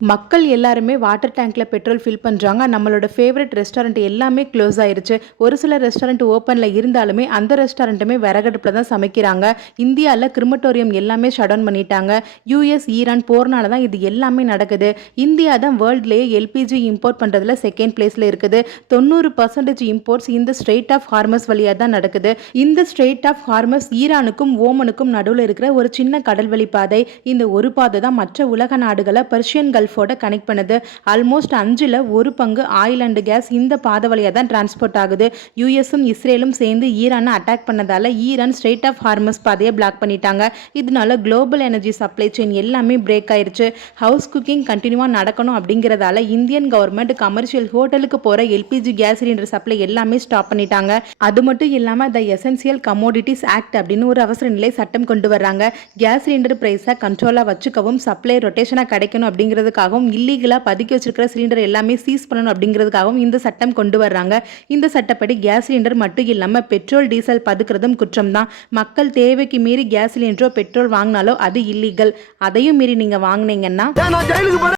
மக்கள் எல்லாருமே வாட்டர் டேங்க்ல பெட்ரோல் ஃபில் பண்றாங்க. நம்மளோட ஃபேவரட் ரெஸ்டாரண்ட் எல்லாமே க்ளோஸ் ஆயிருச்சு. ஒரு சில ரெஸ்டாரண்ட் ஓப்பன்ல இருந்தாலுமே அந்த ரெஸ்டாரண்ட்டுமே விறகடுப்புல தான் சமைக்கிறாங்க. இந்தியால கிரிமட்டோரியம் எல்லாமே ஷட் டவுன் பண்ணிட்டாங்க. யுஎஸ் ஈரான் போர்னால தான் இது எல்லாமே நடக்குது. இந்தியா தான் வேர்ல்ட்லயே எல்பிஜி இம்போர்ட் பண்றதுல செகண்ட் பிளேஸ்ல இருக்குது. 90% இம்போர்ட்ஸ் இந்த ஸ்ட்ரெயிட் ஆஃப் ஹார்மஸ் வழியா தான் நடக்குது. இந்த ஸ்ட்ரெயிட் ஆஃப் ஹார்மஸ் ஈரானுக்கும் ஓமனுக்கும் நடுவில் இருக்கிற ஒரு சின்ன கடல்வழி பாதை. இந்த ஒரு பாதை தான் மற்ற உலக நாடுகளை பர்ஷியன் கல்ஃபோட கனெக்ட் பண்ணுது. ஆல்மோஸ்ட் 5ல் 1 பங்கு ஆயில் அண்ட் கேஸ் இந்த பாதை வழியா தான் டிரான்ஸ்போர்ட் ஆகுது. யுஎஸும் இஸ்ரேலும் சேர்ந்து ஈரானை அட்டாக் பண்ணதால ஈரான் ஸ்ட்ரெயிட் ஆஃப் ஹார்மஸ் பாதையை பிளாக் பண்ணிட்டாங்க. இதனால குளோபல் எனர்ஜி சப்ளை செயின் எல்லாமே பிரேக் ஆயிருச்சு. ஹவுஸ் குக்கிங் கண்டினியூவா நடக்கணும் அப்படிங்கிறதால இந்தியன் கவர்மெண்ட் கமர்ஷியல் ஹோட்டலுக்கு போற எல்பிஜி கேஸ் சிலிண்டர் சப்ளை எல்லாமே ஸ்டாப் பண்ணிட்டாங்க. அது மட்டும் இல்லாம த எசென்சியல் கமோடிட்டிஸ் ஆக்ட் அப்படின்னு ஒரு அவசர நிலை சட்டம் கொண்டு வர்றாங்க. கேஸ் சிலிண்டர் பிரைஸை கண்ட்ரோலா வச்சுக்கவும் சப்ளை ரொட்டேஷனா கிடைக்கணும் அப்படிங்கிறதுக்காகவும் இல்லீகலா பதுக்கி வச்சிருக்கிற சிலிண்டர் எல்லாமே சீஸ் பண்ணணும் அப்படிங்கிறதுக்காகவும் இந்த சட்டம் கொண்டு வர்றாங்க. இந்த சட்டப்படி கேஸ் சிலிண்டர் மட்டும் இல்லாம பெட்ரோல் டீசல் பதுக்கிறதும் குற்றம் தான். மக்கள் தேவைக்கு மீறி கேஸ் சிலிண்டரோ பெட்ரோல் வாங்கினாலோ அது இல்லீகல். அதையும் மீறி நீங்க வாங்கினீங்கன்னா